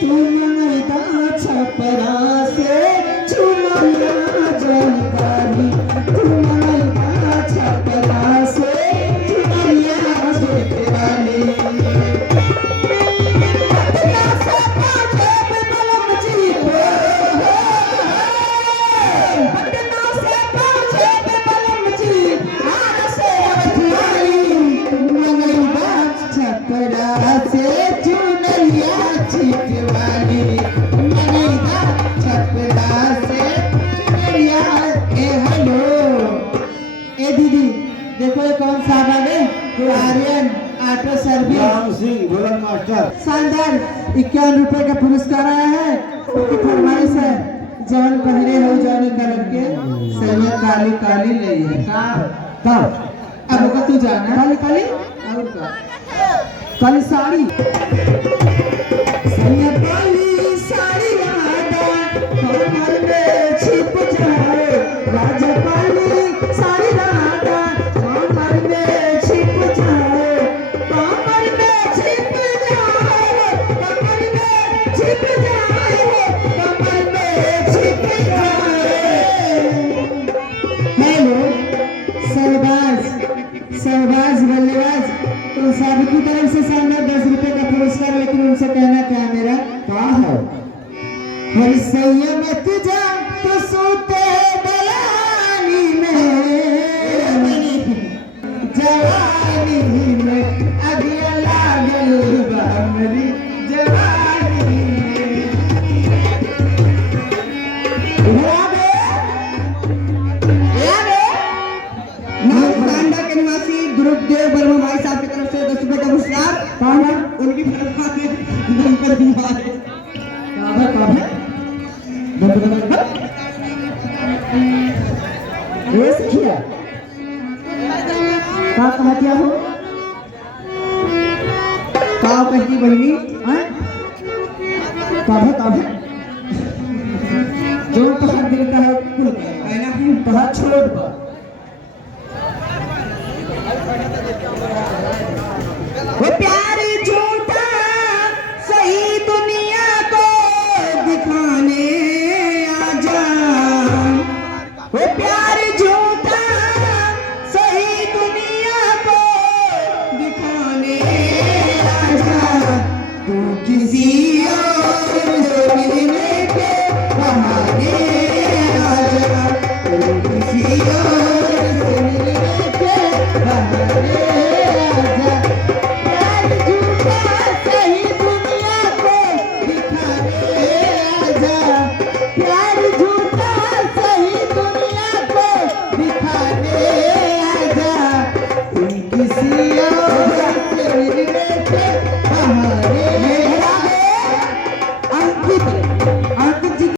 तुम छपरा से चुनरिया जलकारी, तुम छपरा से चुनरिया जलकारी। पटना से पहुंचे बलम जी पे, पटना से पहुंचे बलम जी, आर से अवधानी, तुम छपरा से चुनरिया छिपवाली, छपरा से चुनरिया। ए हेलो, ए दीदी देखो ये कौन साहब आ गए, तो आर्यन ऑटो सर्विस राम सिंह गोलन मास्टर शानदार 51 रुपए का पुरस्कार आया है। उनकी फरमाइश है जवन पहले हो जवन कलर के सैया काली काली ले का अब का तू जाना काली काली और का काली साड़ी सैया काली साड़ी आदा कमर में छिप जाए, राजा काली साड़ी आदा कमर में छिप जाए, कमर में छिप जाए, कमर में छिप जाए, कमर में छिप जाए। हेलो शहबाज बल्लेबाज, तो सबकी तरफ से शानदार 10 रुपए का पुरस्कार। लेकिन उनसे कहना क्या मेरा क्या है, हर सैया मत जा तो सोते दलानी में, जवानी में अगिया लागल बा हमरी जवानी में। नालंदा के निवासी ध्रुवदेव वर्मा भाई साहब की तरफ से 10 रुपए का पुरस्कार। कौन है उनकी फरमाइश नंबर बीमार है ये सीखिए का कहा क्या हो का कहती बहनी हैं काभे जो पहाड़ दिलता है कुल कहना है पहाड़ छोड़